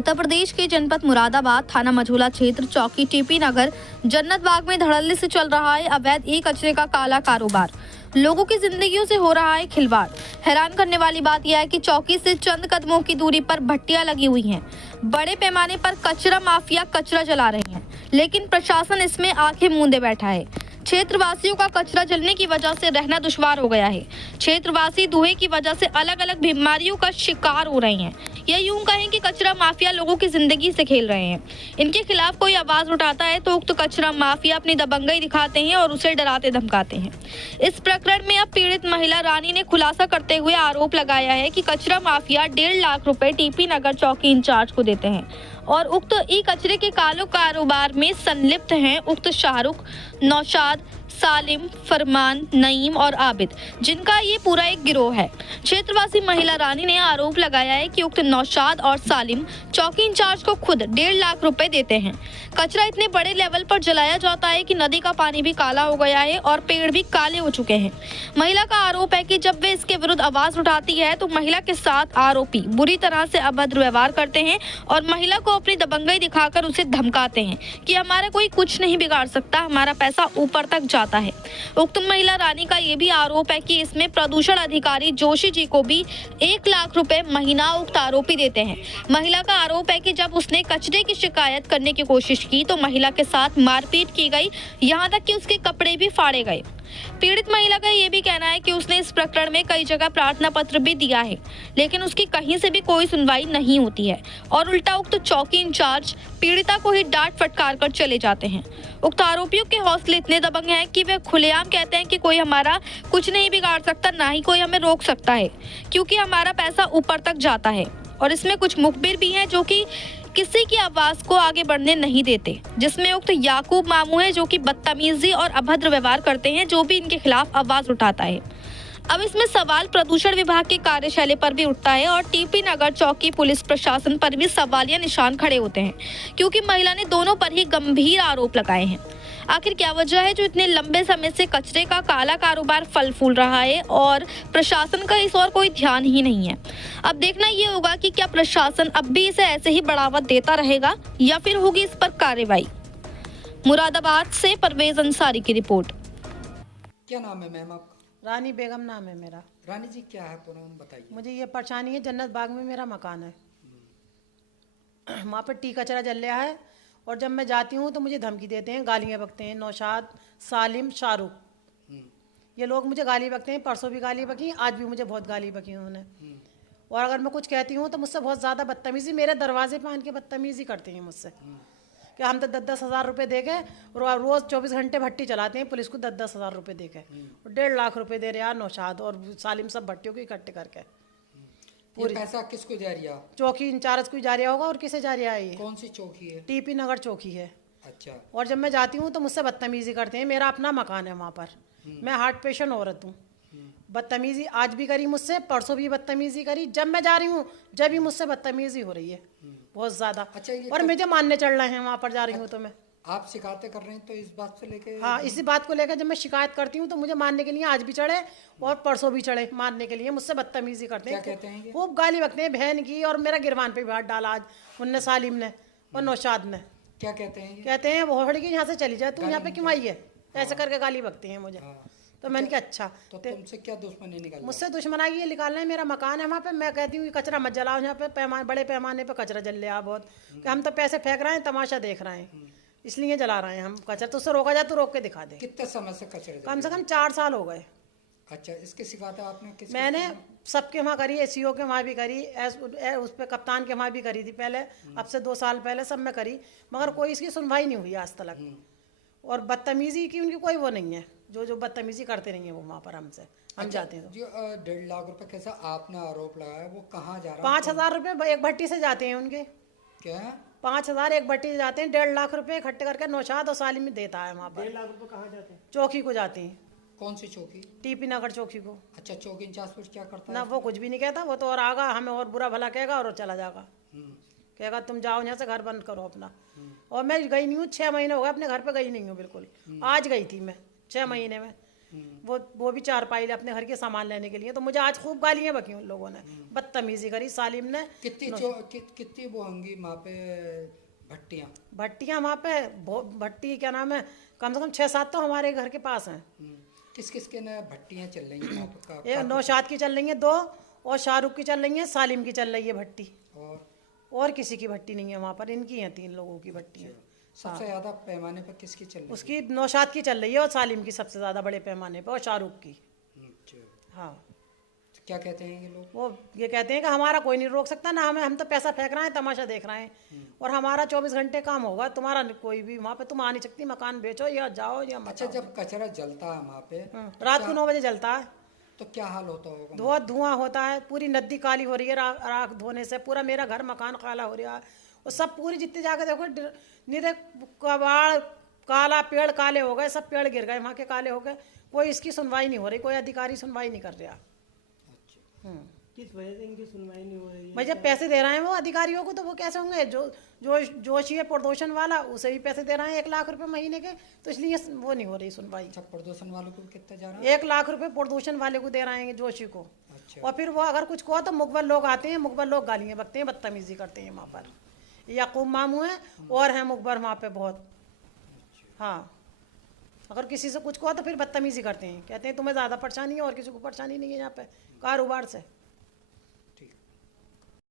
उत्तर प्रदेश के जनपद मुरादाबाद थाना मझोला क्षेत्र चौकी टीपी नगर जन्नत बाग में धड़ल्ले से चल रहा है अवैध ई कचरे का काला कारोबार। लोगों की जिंदगियों से हो रहा है खिलवाड़। हैरान करने वाली बात यह है कि चौकी से चंद कदमों की दूरी पर भट्टियां लगी हुई हैं। बड़े पैमाने पर कचरा माफिया कचरा जला रहे हैं, लेकिन प्रशासन इसमें आंखें मूंदे बैठा है। क्षेत्रवासियों का कचरा जलने की वजह से रहना दुश्वार हो गया है। क्षेत्रवासी धुएं की वजह से अलग अलग बीमारियों का शिकार हो रहे हैं। या यूं कहें कि कचरा माफिया लोगों की जिंदगी से खेल रहे हैं। इनके खिलाफ कोई आवाज उठाता है तो उक्त कचरा माफिया अपनी दबंगई दिखाते हैं और उसे डराते धमकाते हैं। इस प्रकरण में अब पीड़ित महिला रानी ने खुलासा करते हुए आरोप लगाया है कि कचरा माफिया 1.5 लाख रुपए टीपी नगर चौकी इंचार्ज को देते हैं और उक्त ई कचरे के कालो कारोबार में संलिप्त हैं उक्त शाहरुख, नौशाद, सालिम, फरमान, नईम और आबिद, जिनका ये पूरा एक गिरोह है। क्षेत्रवासी महिला रानी ने आरोप लगाया है कि उक्त नौशाद और सालिम चौकी इंचार्ज को खुद 1.5 लाख रुपए देते हैं। कचरा इतने बड़े लेवल पर जलाया जाता है कि नदी का पानी भी काला हो गया है और पेड़ भी काले हो चुके हैं। महिला का आरोप है कि जब वे इसके विरुद्ध आवाज उठाती है तो महिला के साथ आरोपी बुरी तरह से अभद्र व्यवहार करते हैं और महिला को अपनी दबंगई दिखाकर उसे धमकाते हैं कि हमारा कोई कुछ नहीं बिगाड़ सकता, हमारा पैसा ऊपर तक जाता है। उक्त महिला रानी का ये भी आरोप है कि इसमें प्रदूषण अधिकारी जोशी जी को भी 1 लाख रुपए महीना उक्त आरोपी देते हैं। महिला का आरोप है कि जब उसने कचरे की शिकायत करने की कोशिश की तो महिला के साथ मारपीट की गई, यहाँ तक कि उसके कपड़े भी फाड़े गए। पीड़ित महिला का यह भी कहना है कि उसने इस प्रकरण में कई जगह प्रार्थना पत्र भी दिया है, लेकिन उसकी कहीं से भी कोई सुनवाई नहीं होती है और उल्टा उक्त चौकी इंचार्ज पीड़िता को ही डांट फटकार कर चले जाते हैं। उक्त आरोपियों के हौसले इतने दबंग हैं कि वे खुलेआम कहते हैं कि कोई हमारा कुछ नहीं बिगाड़ सकता, ना ही कोई हमें रोक सकता है, क्योंकि हमारा पैसा ऊपर तक जाता है। और इसमें कुछ मुखबिर भी हैं जो कि किसी की आवाज को आगे बढ़ने नहीं देते, जिसमें उक्त याकूब मामू है जो कि बदतमीजी और अभद्र व्यवहार करते हैं जो भी इनके खिलाफ आवाज उठाता है। अब इसमें सवाल प्रदूषण विभाग की कार्यशैली पर भी उठता है और टीपी नगर चौकी पुलिस प्रशासन पर भी सवालिया निशान खड़े होते हैं, क्योंकि महिला ने दोनों पर ही गंभीर आरोप लगाए हैं। आखिर क्या वजह है जो इतने लंबे समय से कचरे का काला कारोबार फल फूल रहा है और प्रशासन का इस और कोई ध्यान ही नहीं है। अब देखना ये होगा कि क्या प्रशासन अब भी इसे ऐसे ही बढ़ावा देता रहेगा या फिर होगी इस पर कार्रवाई। मुरादाबाद से परवेज अंसारी की रिपोर्ट। क्या नाम है मैम आपका? रानी बेगम नाम है मेरा। रानी जी क्या है पूरा नाम बताइए। मुझे ये परेशानी है, जन्नत बाग में मेरा मकान है, वहाँ पर टी कचरा जल रहा है और जब मैं जाती हूँ तो मुझे धमकी देते हैं, गालियाँ बकते हैं। नौशाद, सालिम, शाहरुख, ये लोग मुझे गाली बकते हैं। परसों भी गाली बकी, आज भी मुझे बहुत गाली बकी उन्होंने। और अगर मैं कुछ कहती हूँ तो मुझसे बहुत ज़्यादा बदतमीजी, मेरे दरवाजे पे आन के बदतमीजी करते हैं मुझसे कि हम तो 10-10 हज़ार रुपये दे के रोज़ 24 घंटे भट्टी चलाते हैं पुलिस को 10-10 हज़ार रुपये दे के, 1.5 लाख रुपये दे रहे हैं नौशाद और सालिम सब भट्टियों को इकट्ठे करके। पूरी पैसा किसको जा रहा? चौकी इंचार्ज को जा रहा होगा। और किसे जा रहा है ये? कौन सी चौकी है? टीपी नगर चौकी है। अच्छा। और जब मैं जाती हूँ तो मुझसे बदतमीजी करते हैं। मेरा अपना मकान है वहाँ पर, मैं हार्ट पेशेंट औरत हूँ। बदतमीजी आज भी करी मुझसे, परसों भी बदतमीजी करी। जब मैं जा रही हूँ जब भी मुझसे बदतमीजी हो रही है बहुत ज़्यादा। अच्छा, और मुझे मानने चढ़ रहे हैं वहाँ पर जा रही हूँ तो मैं। आप शिकायतें कर रहे हैं तो इस बात से लेके? हाँ, इसी बात को लेकर जब मैं शिकायत करती हूँ तो मुझे मारने के लिए आज भी चढ़े और परसों भी चढ़े मारने के लिए। मुझसे बदतमीजी करते हैं। क्या कहते हैं? खूब गाली बकते हैं बहन की, और मेरा गिरवान पे भी हाथ डाला आज उनने, सालिम ने और नौशाद ने। क्या कहते हैं? कहते हैं वो हड़की यहाँ से चली जाए, तू यहाँ पे क्यों आई है, ऐसे करके गाली बकते हैं मुझे। तो मैंने कहा अच्छा, तो तुमसे क्या दुश्मनी निकाल? मुझसे दुश्मनाई ये निकाल रहे हैं। मेरा मकान है वहाँ पे, मैं कहती हूँ कि कचरा मत जलाओ, यहाँ पे बड़े पैमाने पे कचरा जल रहा बहुत, कि हम तो पैसे फेंक रहे हैं, तमाशा देख रहे हैं, इसलिए जला रहे हैं हम कचरा। तो उससे रोका जाए तो रोक के दिखा दे। कितने समय से कचरे? कम से कम 4 साल हो गए। अच्छा, इसकी शिकायत आपने किस? मैंने सबके वहाँ करी, एसईओ के वहाँ भी करी, उस पर कप्तान के वहाँ भी करी थी पहले, अब से 2 साल पहले सब में करी, मगर कोई इसकी सुनवाई नहीं हुई आज तक। और बदतमीजी की उनकी कोई वो नहीं है, जो बदतमीजी करते नहीं है वो वहाँ पर हमसे। हम जाते हैं तो जो 1.5 लाख रुपए कैसा आपने आरोप लगाया, वो कहाँ जा रहा है? 5,000 रुपये एक भट्टी से जाते हैं उनके। क्या? 5,000 एक भट्टी से जाते हैं। 1.5 लाख रुपये इकट्ठे करके नौशाद और सालिम में देता है वहाँ पर। 1.5 लाख रुपए कहाँ जाते हैं? चौकी को जाते हैं। कौन सी चौकी? टीपी नगर चौकी को। अच्छा, चौकी इंचार्ज फिर क्या करता ना है? वो कुछ भी नहीं कहता, वो तो और आगा हमें और बुरा भला कहेगा और चला जाएगा, कहेगा तुम जाओ यहाँ से, घर बंद करो अपना। और मैं गई नहीं हूँ, 6 महीने हो गए अपने घर पे गई नहीं हूँ बिल्कुल। आज गई थी मैं 6 महीने में, वो भी 4 पाइल अपने घर के सामान लेने के लिए। तो मुझे आज खूब गालियाँ बकी उन लोगों ने, बदतमीजी करी सालिम ने। कितनी वो होंगी वहाँ पे भट्टियाँ? भट्टियाँ वहाँ पे भट्टी क्या नाम है, कम से कम 6-7 तो हमारे घर के पास हैं। किस किस के ना भट्टियाँ चल रही हैं वहाँ पे? एक नौशाद की चल रही है 2, और शाहरुख की चल रही है, सालिम की चल रही है भट्टी। और किसी की भट्टी नहीं है वहाँ पर, इनकी हैं 3 लोगों की भट्टियाँ। सबसे ज़्यादा पैमाने पर किसकी चल रही है? उसकी नौशाद की चल रही है, और सालिम की सबसे ज़्यादा बड़े पैमाने पर, और शाहरुख की। हाँ। तो क्या कहते हैं ये लोग? वो ये कहते हैं कि हमारा कोई नहीं रोक सकता ना, हम तो पैसा फेंक रहे हैं, तमाशा देख रहे हैं, और हमारा 24 घंटे काम होगा, तुम्हारा कोई भी वहाँ पे तुम आ नहीं सकती, मकान बेचो या जाओ या मत। अच्छा, जब कचरा जलता है वहाँ पे रात को 9 बजे जलता है, तो क्या हाल होता होगा? बहुत धुआं होता है, पूरी नदी काली हो रही है राख धोने से, पूरा मेरा घर मकान काला हो रहा है, और सब पूरी जितनी जाकर देखो निरे कबाड़ काला, पेड़ काले हो गए, सब पेड़ गिर गए वहाँ के, काले हो गए, कोई इसकी सुनवाई नहीं हो रही, कोई अधिकारी सुनवाई नहीं कर रहा। किस वजह से इनकी सुनवाई नहीं हो रही है? भाई जब पैसे दे रहे हैं वो अधिकारियों को, तो वो कैसे होंगे? जोशी है प्रदूषण वाला, उसे भी पैसे दे रहे हैं 1 लाख रुपए महीने के, तो इसलिए वो नहीं हो रही सुनवाई। अच्छा, प्रदूषण वालों को कितना जा रहा है? 1 लाख रुपए प्रदूषण वाले को दे रहे हैं, जोशी को। अच्छा। और फिर वो अगर कुछ कहो तो मुकबल लोग आते हैं, मुकबल लोग गालियाँ बकते हैं, बदतमीजी करते हैं वहाँ पर। याकूब मामू है और हैं मुकबर वहाँ पे बहुत। हाँ, अगर किसी से कुछ कहो तो फिर बदतमीजी करते हैं, कहते हैं तुम्हें ज़्यादा परेशानी है और किसी को परेशानी नहीं है यहाँ पे कारोबार से।